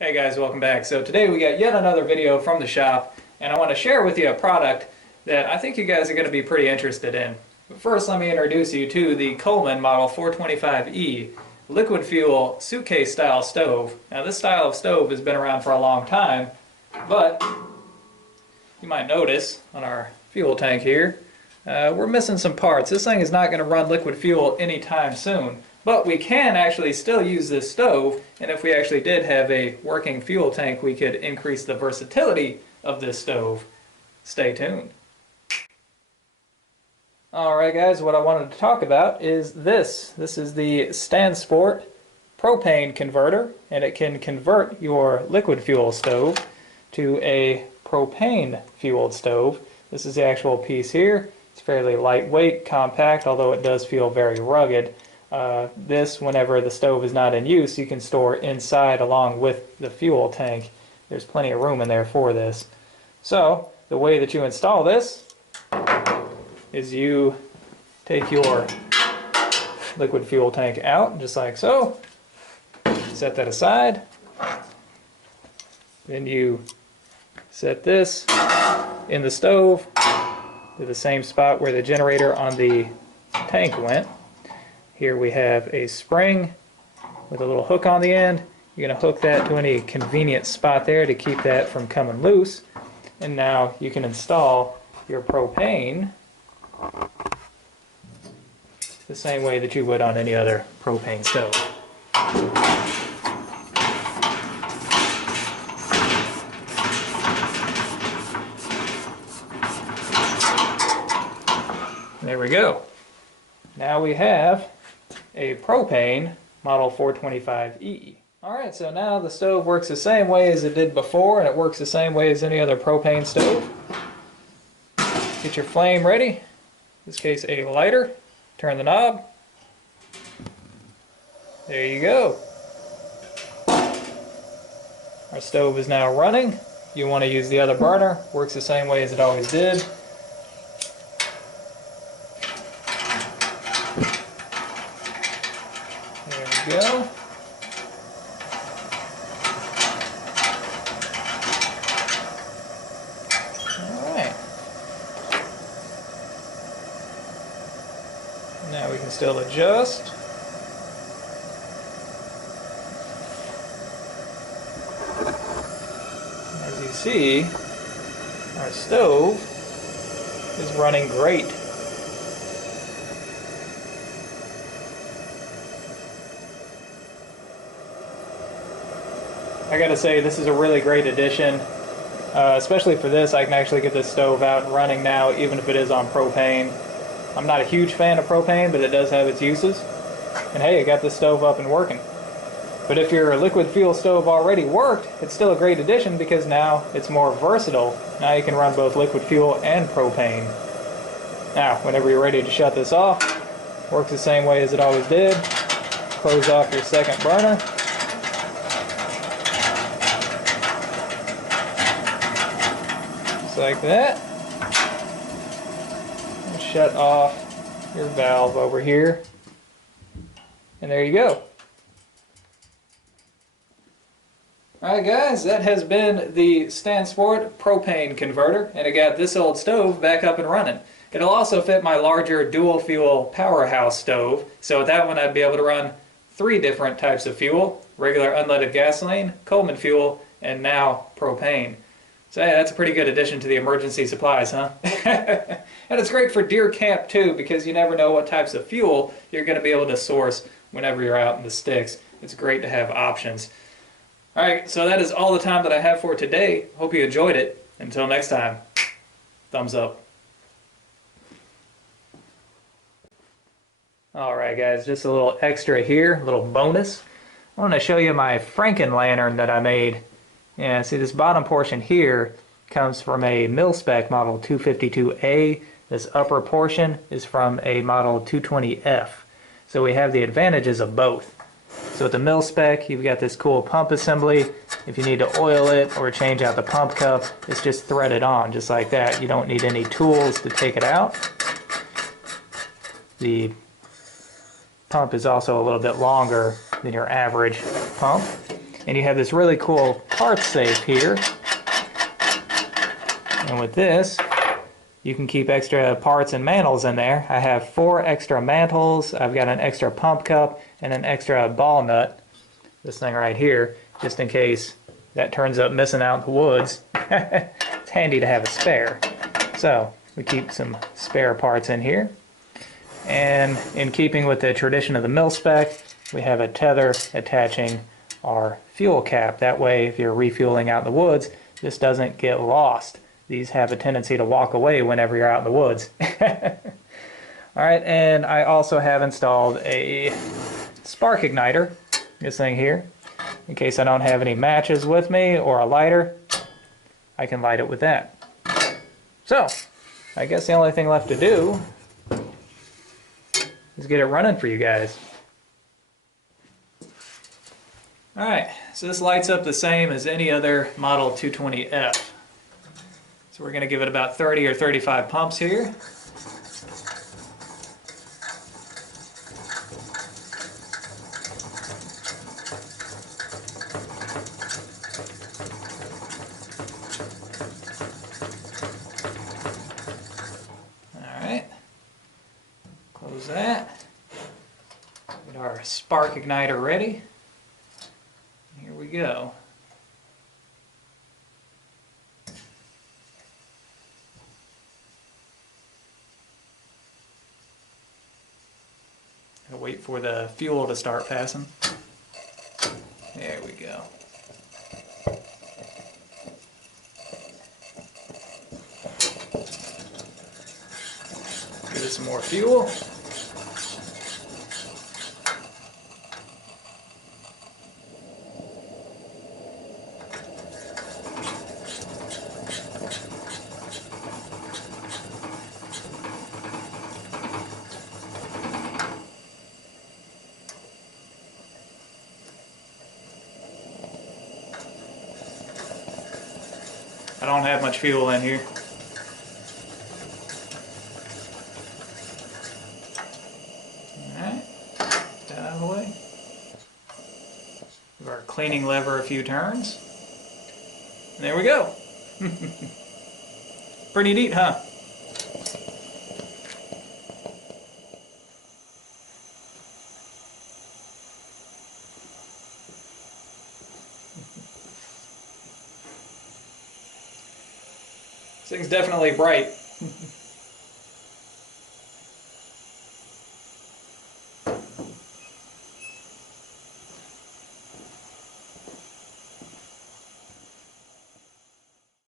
Hey guys, welcome back. So today we got yet another video from the shop, and I want to share with you a product that I think you guys are going to be pretty interested in. But first, let me introduce you to the Coleman Model 425E liquid fuel suitcase style stove. Now this style of stove has been around for a long time, but you might notice on our fuel tank here, we're missing some parts. This thing is not going to run liquid fuel anytime soon. But we can actually still use this stove, and if we actually did have a working fuel tank, we could increase the versatility of this stove. Stay tuned. Alright guys, what I wanted to talk about is this. This is the Stansport propane converter, and it can convert your liquid fuel stove to a propane fueled stove. This is the actual piece here. It's fairly lightweight, compact, although it does feel very rugged. This, whenever the stove is not in use, you can store inside along with the fuel tank. There's plenty of room in there for this. So, the way that you install this is you take your liquid fuel tank out, just like so. Set that aside. Then you set this in the stove to the same spot where the generator on the tank went. Here we have a spring with a little hook on the end. You're going to hook that to any convenient spot there to keep that from coming loose. And now you can install your propane the same way that you would on any other propane stove. There we go. Now we have a propane model 425E. Alright, so now the stove works the same way as it did before, and it works the same way as any other propane stove. Get your flame ready. In this case, a lighter. Turn the knob. There you go. Our stove is now running. You want to use the other burner. Works the same way as it always did. Go. Alright. Now we can still adjust. As you see, our stove is running great. I gotta say, this is a really great addition, especially for this. I can actually get this stove out and running now, even if it is on propane. I'm not a huge fan of propane, but it does have its uses. And hey, I got this stove up and working. But if your liquid fuel stove already worked, it's still a great addition because now it's more versatile. Now you can run both liquid fuel and propane. Now, whenever you're ready to shut this off, works the same way as it always did. Close off your second burner. Like that. And shut off your valve over here. And there you go. Alright guys, that has been the Stansport propane converter, and it got this old stove back up and running. It'll also fit my larger dual fuel powerhouse stove, so with that one I'd be able to run 3 different types of fuel: regular unleaded gasoline, Coleman fuel, and now propane. So yeah, that's a pretty good addition to the emergency supplies, huh? And it's great for deer camp too, because you never know what types of fuel you're going to be able to source whenever you're out in the sticks. It's great to have options. Alright, so that is all the time that I have for today. Hope you enjoyed it. Until next time, thumbs up. Alright guys, just a little extra here, a little bonus. I want to show you my Franken Lantern that I made. Yeah, see, this bottom portion here comes from a Milspec model 252A. This upper portion is from a model 220F. So we have the advantages of both. So with the Milspec, you've got this cool pump assembly. If you need to oil it or change out the pump cup, it's just threaded on, just like that. You don't need any tools to take it out. The pump is also a little bit longer than your average pump. And you have this really cool parts safe here. And with this, you can keep extra parts and mantles in there. I have 4 extra mantles, I've got an extra pump cup, and an extra ball nut. This thing right here, just in case that turns up missing out in the woods. It's handy to have a spare. So we keep some spare parts in here. And in keeping with the tradition of the Milspec, we have a tether attaching our fuel cap. That way, if you're refueling out in the woods, this doesn't get lost. These have a tendency to walk away whenever you're out in the woods. Alright, and I also have installed a spark igniter, this thing here. In case I don't have any matches with me or a lighter, I can light it with that. So, I guess the only thing left to do is get it running for you guys. Alright, so this lights up the same as any other Model 220F. So we're going to give it about 30 or 35 pumps here. Alright, close that. Get our spark igniter ready. Here we go. Gotta wait for the fuel to start passing. There we go. Give it some more fuel. I don't have much fuel in here. Alright, get that out of the way. Give our cleaning lever a few turns. And there we go. Pretty neat, huh? This thing's definitely bright.